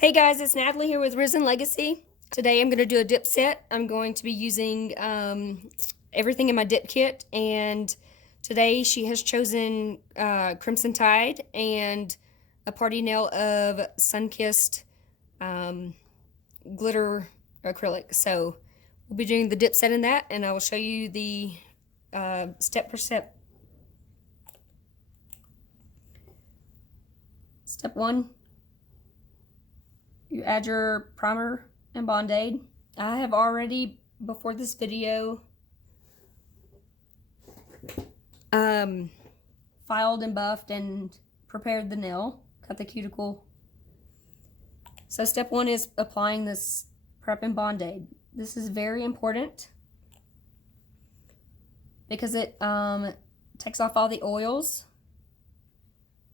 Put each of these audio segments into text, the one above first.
Hey guys, it's Natalie here with Risen Legacy. Today I'm going to do a dip set. I'm going to be using everything in my dip kit, and today she has chosen Crimson Tide and a party nail of Sunkissed glitter acrylic. So we'll be doing the dip set in that, and I will show you the step per step. Step 1. You add your primer and Band-Aid. I have already, before this video, filed and buffed and prepared the nail, cut the cuticle. So step 1 is applying this prep and Band-Aid. This is very important because it takes off all the oils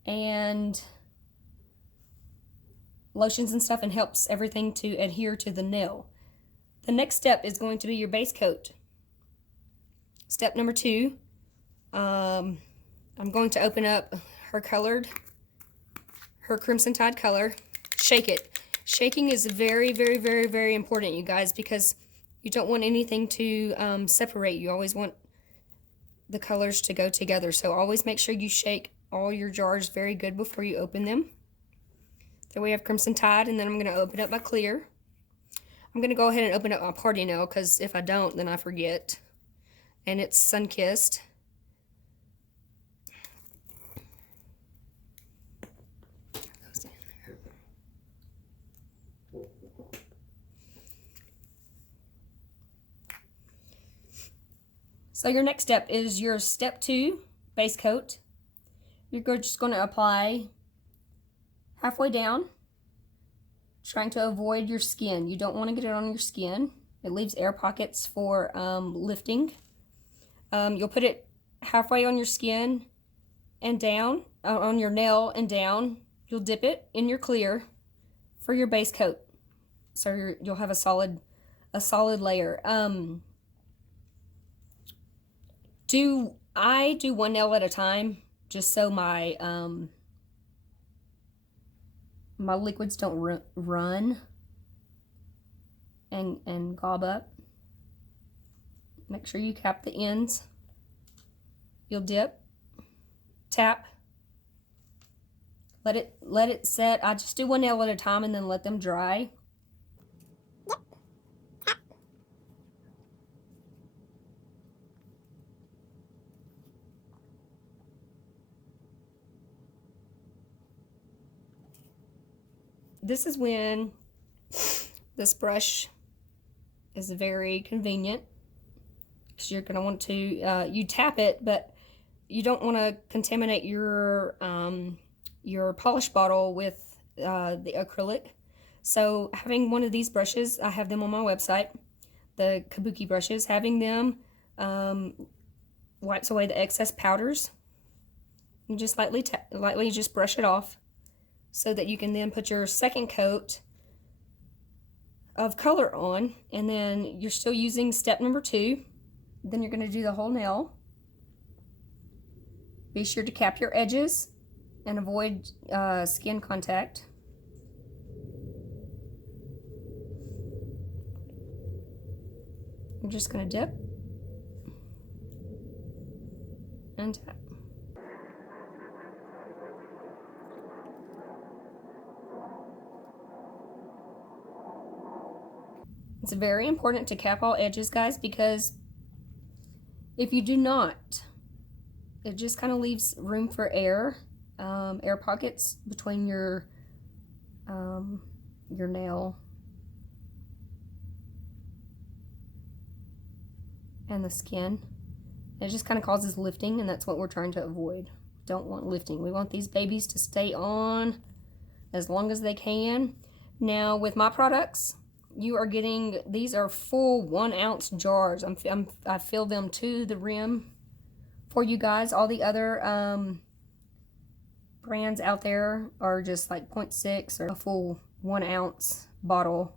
and lotions and stuff and helps everything to adhere to the nail. The next step is going to be your base coat. Step number 2, I'm going to open up her Crimson Tide color. Shake it. Shaking is very, very, very, very important, you guys, because you don't want anything to separate. You always want the colors to go together. So always make sure you shake all your jars very good before you open them. There we have Crimson Tide, and then I'm going to open up my clear. I'm going to go ahead and open up my party nail, because if I don't, then I forget. And it's Sunkissed. So your next step is your step 2 base coat. You're just going to apply halfway down, trying to avoid your skin. You don't want to get it on your skin. It leaves air pockets for lifting. You'll put it halfway on your skin and down, on your nail and down. You'll dip it in your clear for your base coat, so you'll have a solid layer. I do one nail at a time, just so my my liquids don't run and gob up. Make sure you cap the ends. You'll dip, tap, let it set. I just do one nail at a time and then let them dry. This is when this brush is very convenient, because you're going to want to, you tap it, but you don't want to contaminate your polish bottle with the acrylic. So having one of these brushes, I have them on my website, the kabuki brushes, having them wipes away the excess powders. You just lightly just brush it off, so that you can then put your second coat of color on, and then you're still using step number 2. Then you're going to do the whole nail. Be sure to cap your edges and avoid skin contact. I'm just going to dip and tap. It's very important to cap all edges, guys, because if you do not, it just kind of leaves room for air pockets between your nail and the skin. It just kind of causes lifting, and that's what we're trying to avoid. Don't want lifting. We want these babies to stay on as long as they can. Now, with my products, you are getting, these are full 1 ounce jars. I fill them to the rim for you guys. All the other brands out there are just like 0.6 or a full 1 ounce bottle.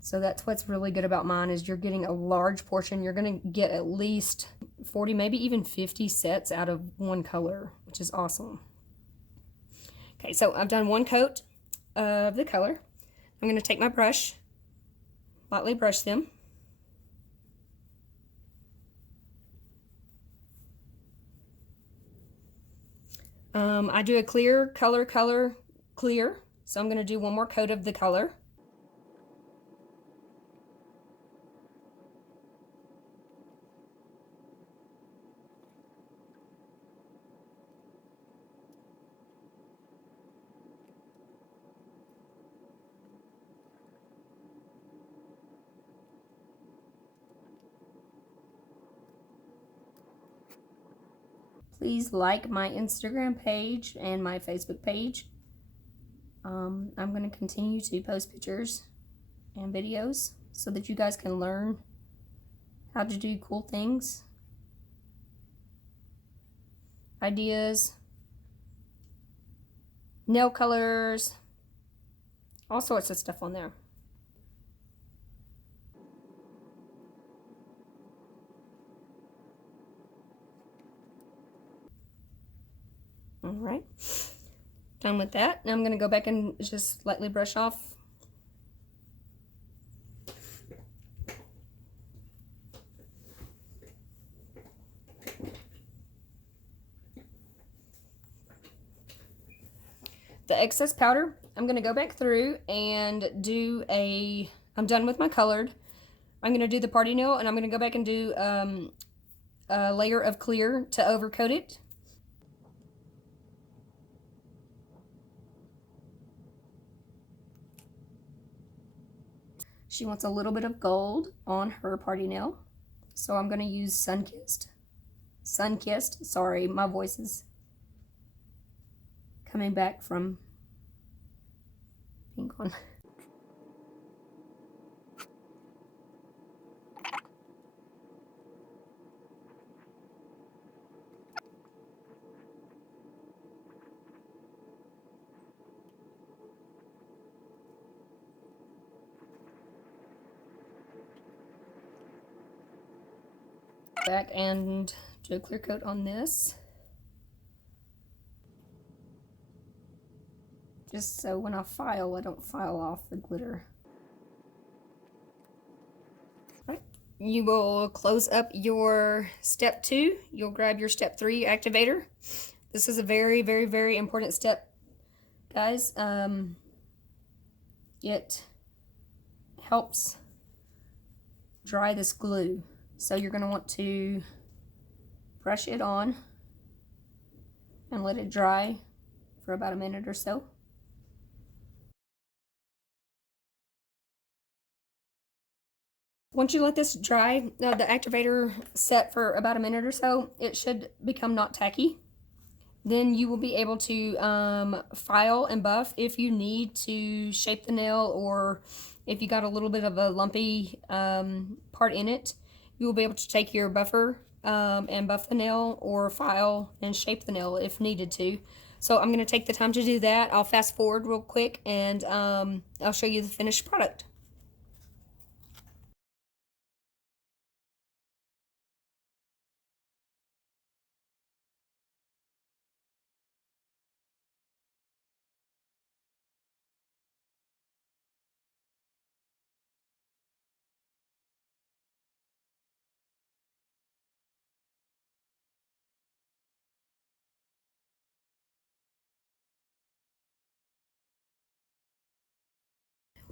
So that's what's really good about mine, is you're getting a large portion. You're going to get at least 40, maybe even 50 sets out of one color, which is awesome. Okay, so I've done one coat of the color. I'm going to take my brush, lightly brush them. I do a clear, color, clear. So I'm going to do one more coat of the color. Please like my Instagram page and my Facebook page. I'm going to continue to post pictures and videos so that you guys can learn how to do cool things, ideas, nail colors, all sorts of stuff on there. All right, done with that. Now I'm going to go back and just lightly brush off. The excess powder, I'm going to go back through and do I'm done with my colored. I'm going to do the party nail, and I'm going to go back and do a layer of clear to overcoat it. She wants a little bit of gold on her party nail, so I'm going to use Sunkissed. Sunkissed, sorry, my voice is coming back from being gone. Back and do a clear coat on this, just so when I file, I don't file off the glitter. Right. You will close up your step 2. You'll grab your step 3 activator. This is a very, very, very important step, guys. It helps dry this glue. So you're going to want to brush it on and let it dry for about a minute or so. Once you let this dry, the activator set for about a minute or so, it should become not tacky. Then you will be able to file and buff if you need to shape the nail, or if you got a little bit of a lumpy part in it. You will be able to take your buffer and buff the nail, or file and shape the nail if needed to. So I'm going to take the time to do that. I'll fast forward real quick, and I'll show you the finished product.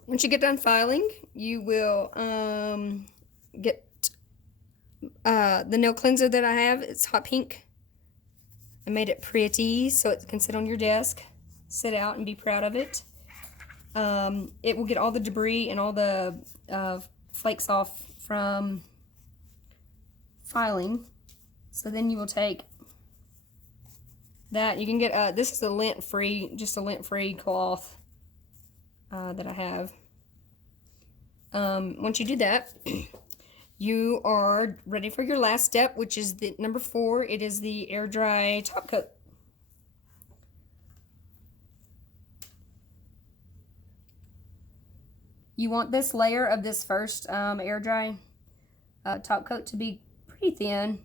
Once you get done filing, you will get the nail cleanser that I have. It's hot pink. I made it pretty so it can sit on your desk, sit out, and be proud of it. It will get all the debris and all the flakes off from filing. So then you will take that. You can get this is a lint-free, just a lint-free cloth that I have. Once you do that, you are ready for your last step, which is the number 4. It is the air dry top coat. You want this layer of this first air dry top coat to be pretty thin.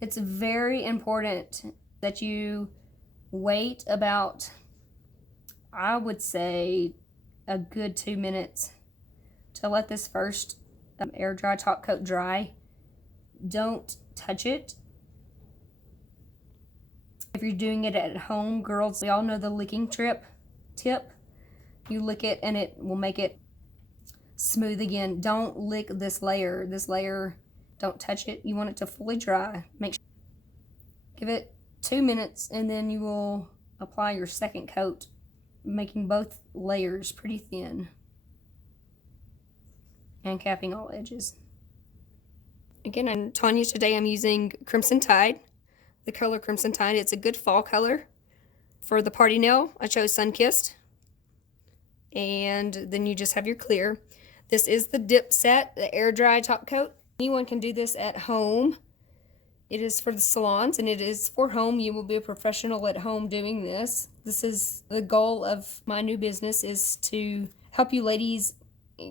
It's very important that you wait about I would say a good 2 minutes to let this first air dry top coat dry. Don't touch it. If you're doing it at home, girls, we all know the licking tip. You lick it and it will make it smooth again. Don't lick this layer. This layer, don't touch it. You want it to fully dry. Give it 2 minutes and then you will apply your second coat, making both layers pretty thin and capping all edges. Again, I'm Tanya. Today I'm using Crimson Tide, the color Crimson Tide. It's a good fall color. For the party nail, I chose Sunkissed. And then you just have your clear. This is the dip set, the air dry top coat. Anyone can do this at home. It is for the salons and it is for home. You will be a professional at home doing this. This is the goal of my new business, is to help you ladies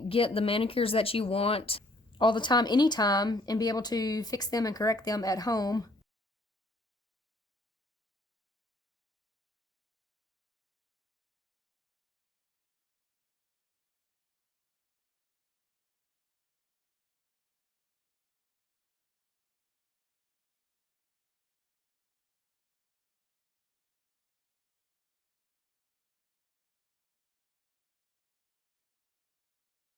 get the manicures that you want all the time, anytime, and be able to fix them and correct them at home